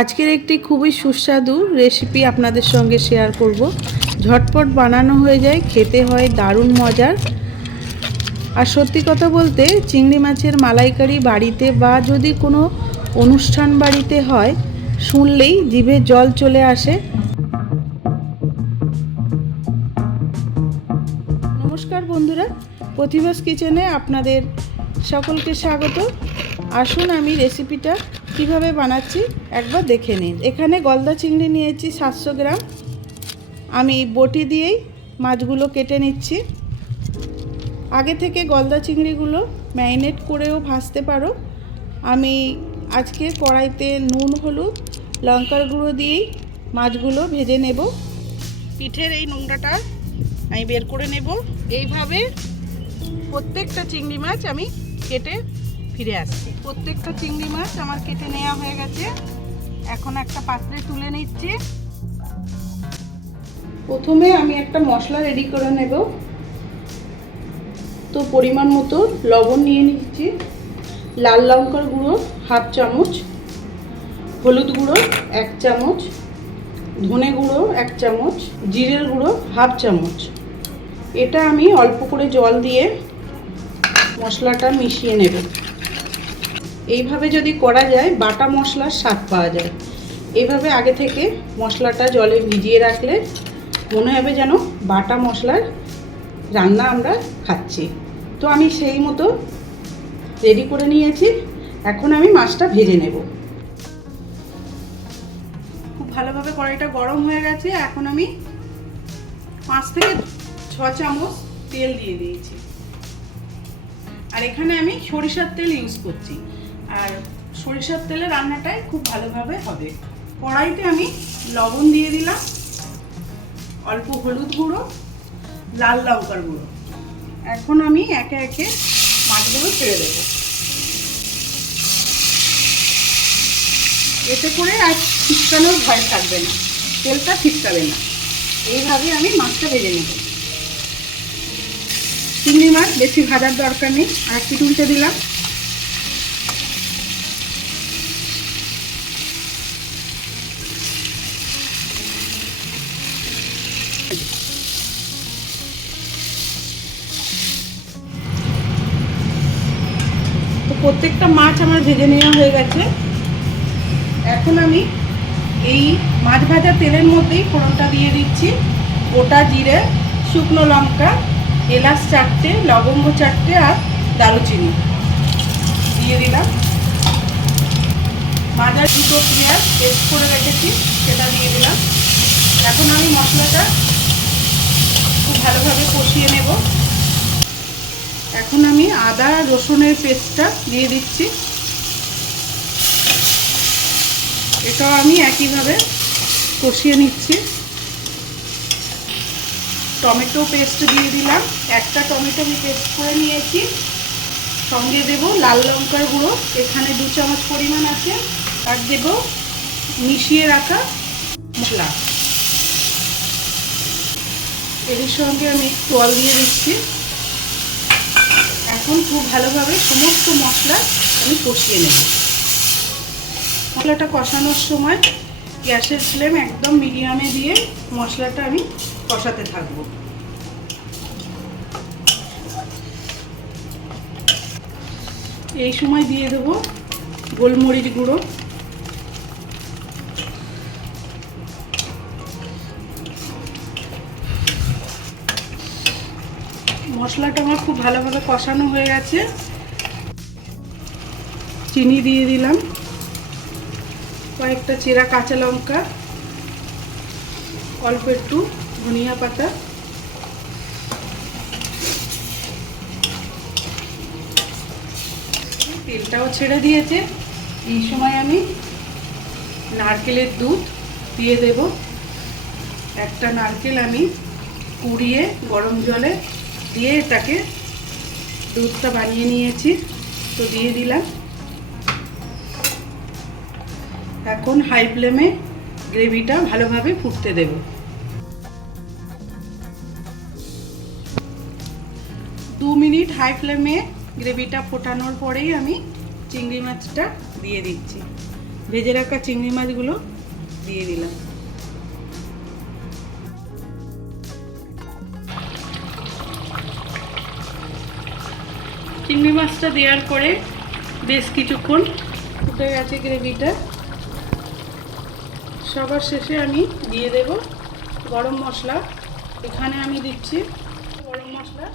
আজকের একটি খুবই সুস্বাদু রেসিপি আপনাদের সঙ্গে শেয়ার করব। ঝটপট বানানো হয়ে যায়, খেতে হয় দারুণ মজার। আর সত্যি কথা বলতে, চিংড়ি মাছের মালাইকারি বাড়িতে বা যদি কোনো অনুষ্ঠান বাড়িতে হয়, শুনলেই জিভে জল চলে আসে। নমস্কার বন্ধুরা, প্রতিভাস কিচেনে আপনাদের সকলকে স্বাগত। আসুন আমি রেসিপিটা কীভাবে বানাচ্ছি একবার দেখে নিন। এখানে গলদা চিংড়ি নিয়েছি সাতশো গ্রাম। আমি বটি দিয়েই মাছগুলো কেটে নিচ্ছি। আগে থেকে গলদা চিংড়িগুলো ম্যারিনেট করেও ভাজতে পারো। আমি আজকে কড়াইতে নুন, হলুদ, লঙ্কার গুঁড়ো দিয়েই মাছগুলো ভেজে নেব। পিঠের এই নোংরাটা আমি বের করে নেব। এইভাবে প্রত্যেকটা চিংড়ি মাছ আমি কেটে ফিরে আসছি। প্রত্যেকটা চিংড়ি মাছ আমার কেটে নেওয়া হয়ে গেছে। এখন একটা পাত্রে তুলে নিচ্ছি। প্রথমে আমি একটা মশলা রেডি করে নেব। তো পরিমাণ মতো লবণ নিয়ে নিচ্ছি। লাল লঙ্কার গুঁড়ো, হাফ চামচ। হলুদ গুঁড়ো, এক চামচ। ধনে গুঁড়ো, এক চামচ। জিরের গুঁড়ো, হাফ চামচ। এটা আমি অল্প করে জল দিয়ে মশলাটা মিশিয়ে নেব। এইভাবে যদি করা যায়, বাটা মশলার স্বাদ পাওয়া যায়। এইভাবে আগে থেকে মশলাটা জলে ভিজিয়ে রাখলে মনে হবে যেন বাটা মশলার রান্না আমরা খাচ্ছি। তো আমি সেই মতো রেডি করে নিয়েছি। এখন আমি মাছটা ভেজে নেব। খুব ভালোভাবে কড়াইটা গরম হয়ে গেছে। এখন আমি পাঁচ থেকে ছ চামচ তেল দিয়ে দিয়েছি। আর এখানে আমি সরিষার তেল ইউজ করছি। আর সরিষার তেলে রান্নাটাই খুব ভালোভাবে হবে। কড়াইতে আমি লবণ দিয়ে দিলাম, অল্প হলুদ গুঁড়ো, লাল লঙ্কার গুঁড়ো। এখন আমি একে একে মাছগুলো ছেড়ে দেবো। এতে করে আর ছিটকানোর ভয় থাকবে না, তেলটা ছিটকাবে না। এইভাবে আমি মাছটা ভেজে নেব। চিংড়ি মাছ বেশি ভাজার দরকার নেই, আর একটু তুলতে দিলাম। প্রত্যেকটা মাছ আমার ভেজে নেওয়া হয়ে গেছে। এখন আমি এই মাছ ভাজা তেলের মধ্যেই ফোড়নটা দিয়ে দিচ্ছি। গোটা জিরে, শুকনো লঙ্কা, এলাচ চারটে, লবঙ্গ চারটে আর দারুচিনি দিয়ে দিলাম। মাজার দুটো পেঁয়াজ পেস্ট করে রেখেছি, সেটা দিয়ে দিলাম। এখন আমি মশলাটা খুব ভালোভাবে কষিয়ে নেব। এখন আমি আদা রসুনের পেস্টটা দিয়ে দিচ্ছি। এটাও আমি একইভাবে কষিয়ে নিচ্ছি। টমেটো পেস্ট দিয়ে দিলাম। একটা টমেটো আমি পেস্ট করে নিয়েছি। সঙ্গে দেব লাল লঙ্কার গুঁড়ো। এখানে দু চামচ পরিমাণ আছে। আর দেব মিশিয়ে রাখা মশলা। এর সঙ্গে আমি জল দিয়ে দিচ্ছি। এখন খুব ভালোভাবে সমস্ত মশলা আমি কষিয়ে নেব। মশলাটা কষানোর সময় গ্যাসের ফ্লেম একদম মিডিয়ামে দিয়ে মশলাটা আমি কষাতে থাকব। এই সময় দিয়ে দেব গোলমরিচ গুঁড়ো। মশলাটা আমার খুব ভালোভাবে কষানো হয়ে গেছে। চিনি দিয়ে দিলাম। কয়েকটা চেরা কাঁচা লঙ্কা। অল্প একটু ধনিয়া পাতা। তেলটাও ছেড়ে দিয়েছে। এই সময় আমি নারকেলের দুধ দিয়ে দেব। একটা নারকেল আমি কুড়িয়ে গরম জলে দিয়ে এটাকে দুধটা বানিয়ে নিয়েছি, তো দিয়ে দিলাম। এখন হাই ফ্লেমে গ্রেভিটা ভালোভাবে ফুটতে দেব। দু মিনিট হাই ফ্লেমে গ্রেভিটা ফোটানোর পরেই আমি চিংড়ি মাছটা দিয়ে দিচ্ছি। ভেজে রাখা চিংড়ি মাছগুলো দিয়ে দিলাম। চিংড়ি মাছটা দেওয়ার পরে বেশ কিছুক্ষণ ফুটে গেছে গ্রেভিটা। সবার শেষে আমি দিয়ে দেব গরম মশলা। এখানে আমি দিচ্ছি গরম মশলা।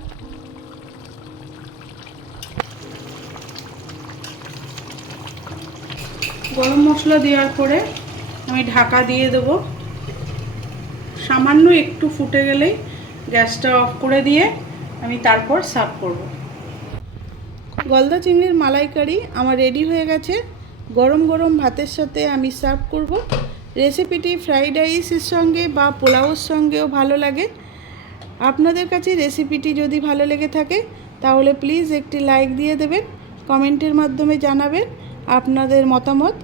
গরম মশলা দেওয়ার পরে আমি ঢাকা দিয়ে দেবো। সামান্য একটু ফুটে গেলেই গ্যাসটা অফ করে দিয়ে আমি তারপর সার্ভ করব। গলদা চিংড়ির মালাইকারি আমার রেডি হয়ে গেছে। গরম গরম ভাতের সাথে আমি সার্ভ করব। রেসিপিটি ফ্রাইড রাইসের সঙ্গে বা পোলাওর সঙ্গেও ভালো লাগে। আপনাদের কাছে রেসিপিটি যদি ভালো লেগে থাকে, তাহলে প্লিজ একটি লাইক দিয়ে দেবেন কমেন্টের মাধ্যমে জানাবেন আপনাদের মতামত।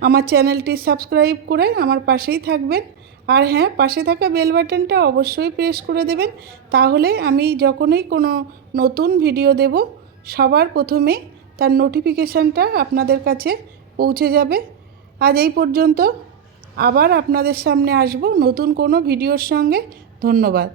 আমার চ্যানেলটি সাবস্ক্রাইব করে আমার পাশেই থাকবেন। আর হ্যাঁ পাশে থাকা বেল বাটনটা অবশ্যই প্রেস করে দেবেন। তাহলে আমি যখনই কোনো নতুন ভিডিও দেব সবার প্রথমে তার নোটিফিকেশানটা আপনাদের কাছে পৌঁছে যাবে। আজ এই পর্যন্ত আবার আপনাদের সামনে আসব নতুন কোনো ভিডিওর সঙ্গে। ধন্যবাদ।